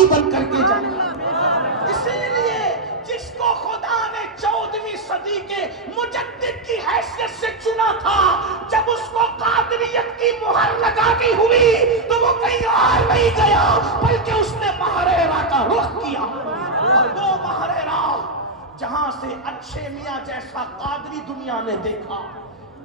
पानी बन करके जाना। इसीलिए जिसको खुदा ने 14वीं सदी के मुजद्दिद की हैसियत से चुना था, जब उसको कादरियत की मुहर लगा दी हुई तो वो कहीं और नहीं गया, बल्कि उसने महरेरा का रुख किया। और वो महरेरा जहां से अच्छे मियां जैसा कादरी दुनिया ने देखा,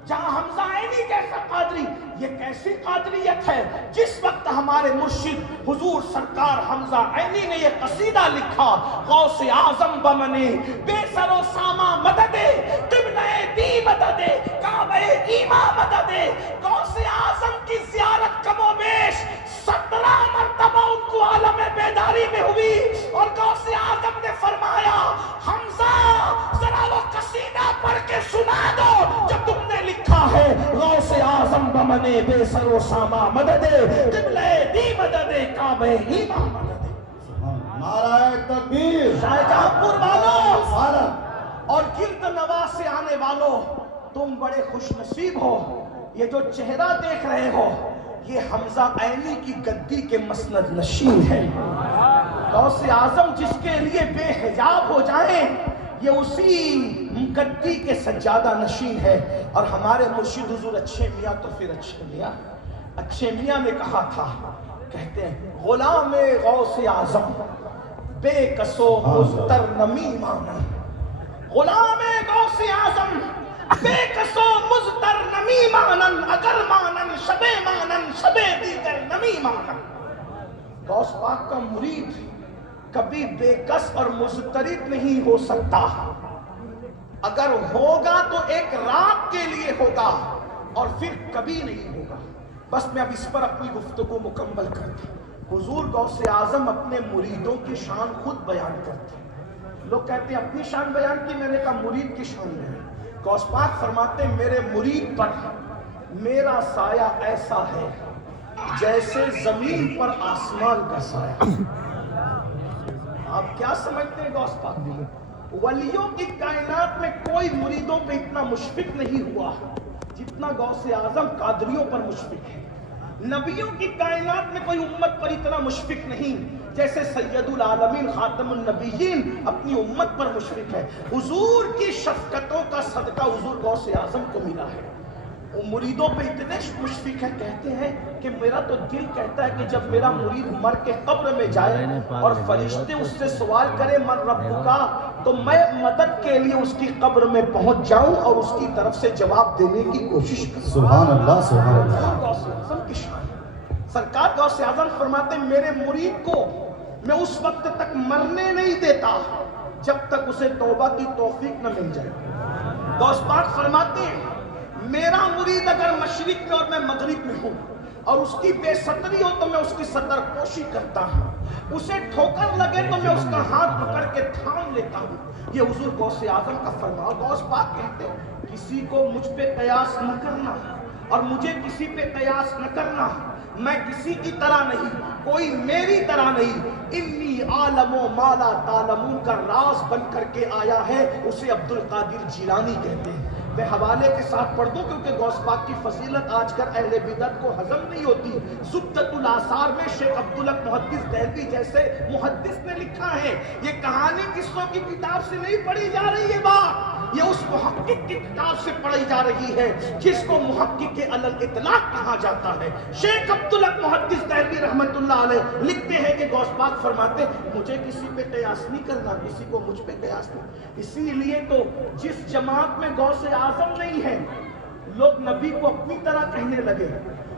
जहां हमजा ऐनी जैसा कादरी, ये कैसी कादरियत है। जिस वक्त हमारे मुर्शिद हुजूर सरकार हमजा ऐनी ने ये कसीदा लिखा, गौसे आजम बमने बेसरो सामा मददे किबले दी मददे काबे ईमा मददे, गौसे आजम की ज़ियारत कमोबेश 17 मरतबा उनको आलम बेदारी में हुई। और गौसे आजम ने फरमाया, हमजा जरा वो कसीदा पढ़ के सुना दो जो तुमने लिखा है, गौसे आजम बमने बेसरो सामा मददे किबले दी मददे काबे ईमा मददे। नारायण तकबीर। शाहजहांपुर वालों और गिरद नवाज से आने वालों, तुम बड़े खुश नसीब हो। ये जो चेहरा देख रहे हो, ये हमजा ऐनी की गद्दी के मसनद नशीन है। गौसे आजम जिसके लिए बेहिजाब हो जाए, ये उसी गद्दी के सज्जादा नशीन है। और हमारे मुर्शिद हुजूर अच्छे मियाँ तो फिर अच्छे मियाँ ने कहा था, कहते हैं गुलाम गौसे आजम बेकसो मुस्तर नमी माना, गुलाम गौसे आजम बेकसो मुस्तर नमी मानन, अगर मानन शबे मानन शबे दीगर नमी मानन। गौस पाक का मुरीद कभी बेकस और मुस्तरिब नहीं हो सकता। अगर होगा तो एक रात के लिए होगा और फिर कभी नहीं होगा। बस मैं अब इस पर अपनी गुफ्तगू मुकम्मल करती। हुजूर गौसे आजम अपने मुरीदों की शान खुद बयान करते। लोग कहते हैं अपनी शान बयान की, मैंने कहा मुरीद की शान बयान। गौस पाक फरमाते मेरे मुरीद पर मेरा साया ऐसा है जैसे जमीन पर आसमान का साया। आप क्या समझते हैं गौस पाक? वलियों की कायनात में कोई मुरीदों पे इतना मुशफिक नहीं हुआ जितना गौसे आजम कादरियों पर मुशफिक है। नबियों की कायनात में कोई उम्मत पर इतना मुशफिक नहीं जैसे सैयदुल आलमीन खातमुन नबिय्यीन अपनी उम्मत पर मुशफिक है। हुजूर की शफकतों का सदका हुजूर गौसे आजम को मिला है। वो मुरीदों पे इतने मुशफिक है, कहते हैं कि मेरा तो दिल कहता है कि जब मेरा मुरीद मर के कब्र में जाए और फरिश्ते उससे सवाल करे मन रब्बुका, तो मैं मदद के लिए उसकी कब्र में पहुंच जाऊं और उसकी तरफ से जवाब देने की कोशिश करूं। सुभान अल्लाह, सुभान अल्लाह। गौसे आजम की शान। सरकार गौसे आजम फरमाते मेरे मुरीद को मैं उस वक्त तक मरने नहीं देता जब तक उसे तौबा की तौफीक न मिल जाए। गौस पाक फरमाते हैं मेरा मुरीद अगर मशरिक में और मैं मगरिब में हूँ और उसकी बेसतरी हो तो मैं उसकी सतर पोशी करता हूँ, उसे ठोकर लगे तो मैं उसका हाथ पकड़ के थाम लेता हूँ। ये हुजूर गौसे आजम का फरमान। गौस पाक कहते हैं किसी को मुझ पे कयास न करना और मुझे किसी पे कयास न करना। मैं किसी की तरह नहीं, कोई मेरी तरह नहीं। इन्नी आलमो माला तालमून का राज बन करके आया है, उसे अब्दुल कादिर जिलानी कहते हैं। मैं हवाले के साथ पढ़ दूं क्योंकि गौस पाक की फजीलत आजकल अहले बिदअत को हजम नहीं होती। ज़ुब्दतुल आसार में शेख अब्दुल हक मुहद्दिस देहलवी जैसे मुहद्दिस ने लिखा है, ये कहानी किस्सों की किताब से नहीं पढ़ी जा रही है बात, ये उस मुहक्किक की किताब से पढ़ी जा रही है जिसको मुहक्किक के अलल इतलाक कहा जाता है। शेख अब्दुल हक मुहद्दिस देहलवी रहमतुल्लाह अलैह लिखते हैं कि गौस पाक फरमाते मुझे किसी पे कयास नहीं करना, किसी को मुझ पे कयास नहीं। इसीलिए तो जिस जमात में गौसे आजम नहीं है, लोग नबी को अपनी तरह कहने लगे।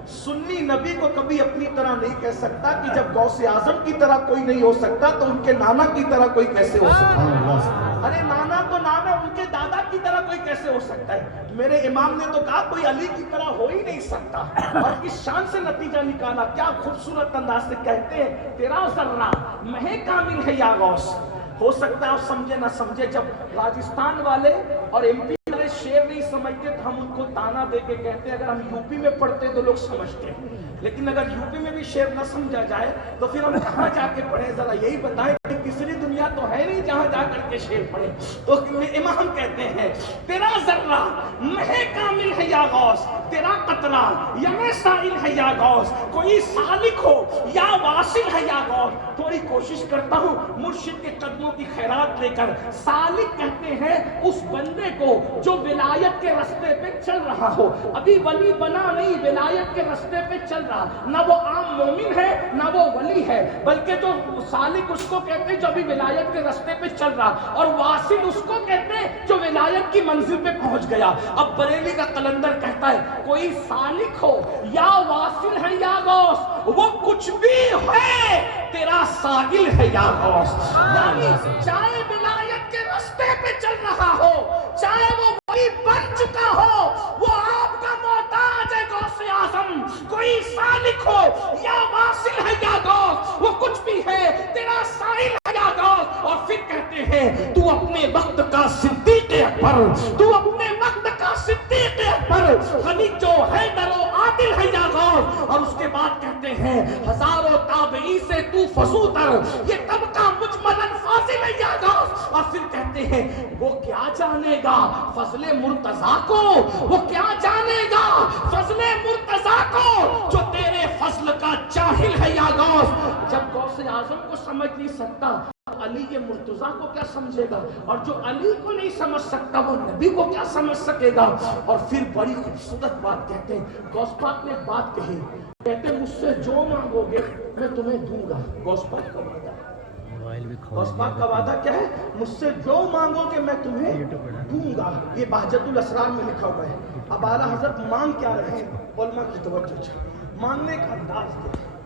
सुन्नी नबी को कभी अपनी तरह नहीं कह सकता कि जब गौसे आजम की तरह कोई नहीं हो सकता तो उनके नाना की तरह कोई कैसे हो सकता है? अरे नाना तो नाना, उनके दादा की तरह कोई कैसे हो सकता है? मेरे इमाम ने तो कहा कोई अली की तरह हो ही नहीं सकता। और किस शान से नतीजा निकाला, क्या खूबसूरत अंदाज से कहते हैं तेरा जर्रा महे कामिल है या गौस। हो सकता है आप समझे ना समझे, जब राजस्थान वाले और एमपी वाले शेर नहीं समझते तो हम उनको ताना दे के कहते हैं, अगर हम यूपी में पढ़ते तो लोग समझते हैं, लेकिन अगर यूपी में भी शेर न समझा जाए तो फिर हम कहाँ जाके पढ़े? जरा यही बताएं कि तीसरी दुनिया तो है नहीं जहाँ जा करके शेर पढ़े। तो इमाम कहते हैं तेरा जर्रा महे कामिल है या गौस, तेरा कतरा यमे साइल है या गौस। कोई सालिक हो या वास واصل ہے یا غوث. تھوڑی کوشش کرتا ہوں مرشد کے قدموں کی خیرات لے کر. سالک کہتے ہیں اس بندے کو جو ولایت کے راستے پہ چل رہا ہو, ابھی ولی بنا نہیں, ولایت کے راستے پہ چل رہا, نہ وہ عام مومن ہے نہ وہ ولی ہے, بلکہ جو سالک اس کو کہتے ہیں جو ابھی ولایت کے راستے پہ چل رہا, اور واصل اس کو کہتے ہیں جو ولایت کی منزل پہ پہنچ گیا. اب بریلی کا قلندر کہتا ہے کوئی سالک ہو یا واصل ہے یا غوث, وہ کچھ بھی ہے تیرا سائل ہے یا غوث. یعنی چاہے ولایت کے راستے پہ چل رہا ہو, چاہے وہ ولی بن چکا ہو, وہ آپ کا محتاج ہے غوث اعظم. کوئی سالک ہو یا واصل ہے یا غوث, وہ کچھ بھی ہے تیرا سائل ہے یا غوث. اور پھر کہتے ہیں تو اپنے وقت کا صدیق اکبر, تو اپنے وقت کا صدیق اکبر, غنی جو ہے درو عادل ہے یا غوث. اور اس کے بعد کہتے ہیں ہزاروں تابعی سے تو فزوتر, یہ طبقہ مجملاً فاضل ہے یا غوث. اور پھر کہتے ہیں وہ کیا جانے گا فضل مرتضیٰ کو, وہ کیا جانے گا فضل مرتضیٰ کو, جو تیرے فضل کا جاہل ہے یا غوث. جب غوث اعظم کو سمجھ نہیں سکتا, علی کے مرتضیٰ کو کیا سمجھے گا, اور جو علی کو نہیں سمجھ سکتا وہ نبی کو کیا سمجھ سکے گا. اور پھر بڑی خوبصورت بات کہتے ہیں, غوث پاک نے بات کہی, کہتے مجھ سے جو مانگو گے میں تمہیں دوں گا. غوث پاک کا وعدہ, غوث پاک کا وعدہ کیا ہے, مجھ سے جو مانگو گے میں تمہیں دوں گا. یہ بہجت الاسرار میں لکھا ہوا ہے. اب اعلیٰ حضرت مانگ کیا رہے ہیں, علماء کی توجہ چاہیے, مانگنے کا انداز دیکھیں.